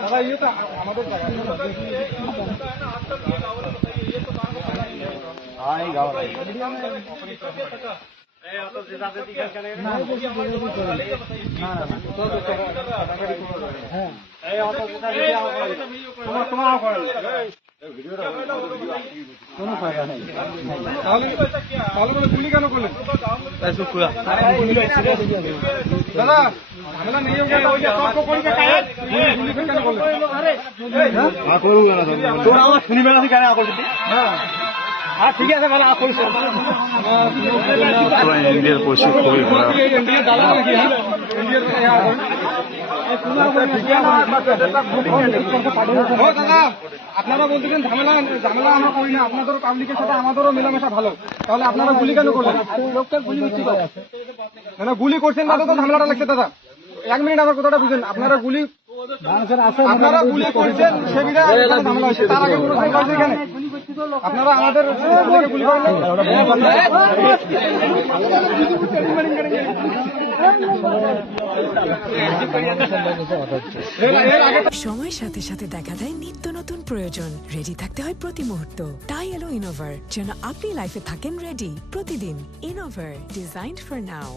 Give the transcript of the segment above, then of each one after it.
दादा ये तो हमारे हाँ ये गाँव কোনো ফায়দা নেই তাহলে বলে গুলি কেন করলেন দাদা ঝামেলা নেই তর্ক করি গুলি কেন করলেন তোর আমার শুনিবে না কেন হ্যাঁ হ্যাঁ ঠিক আছে ভালো ইন্ডিয়ার পরিস্থিতি খুবই খারাপ। দাদা আপনারা বলতেছেন ঝামেলা ঝামেলা আমরা করি না, আপনাদেরও পাবলিকের সাথে আমাদেরও মেলামেশা ভালো, তাহলে আপনারা গুলি কেন করলেন? লোকটা গুলি না গুলি করছেন দাদা, তো ঝামেলাটা লাগছে দাদা। 1 মিনিট আমার কথাটা বুঝেন, আপনারা গুলি করছেন সে বিধায় ঝামেলা হয়েছে, তার আগে কোনো ঝামেলা হয়েছে এখানে? আপনারা আমাদের গুলি করেন সময়ের সাথে সাথে দেখা যায় নিত্য নতুন প্রয়োজন, রেডি থাকতে হয় প্রতি মুহূর্ত। তাই এলো ইনোভার, যেন আপনি লাইফে থাকেন রেডি প্রতিদিন। Innova, designed for now.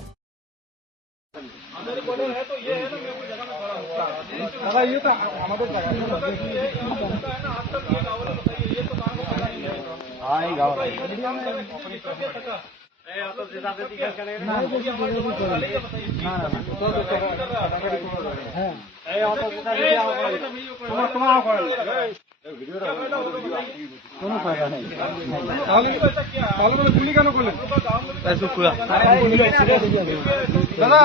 दादा ये तो हमारे हाँ ये गाँव কোনো ফায়দা নেই তাহলে বলে গুলি কেন করলেন? দাদা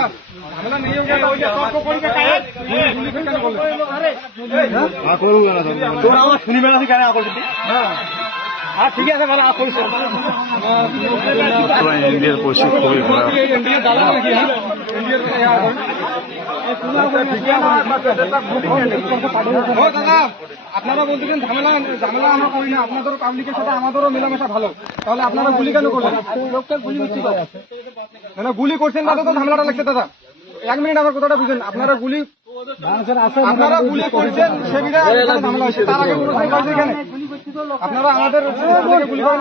ঝামেলা নেই তর্ক করি গুলি কেন করলেন? তোর আমার শুনিবে না কেন হ্যাঁ হ্যাঁ ঠিক আছে ভালো ইন্ডিয়ার পরিস্থিতি খুবই খারাপ। দাদা আপনারা বলতেছেন ঝামেলা ঝামেলা আমরা করি না, আপনাদেরও পাবলিকের সাথে আমাদেরও মেলামেশা ভালো, তাহলে আপনারা গুলি কেন করলেন? লোকটা গুলি না গুলি করছেন দাদা, তো ঝামেলাটা লাগছে দাদা। 1 মিনিট আমার কথাটা বুঝেন, আপনারা গুলি করছেন সে বিধায় ঝামেলা হয়েছে, তার আগে কোনো ঝামেলা হয়েছে এখানে? আপনারা আমাদের গুলি করেন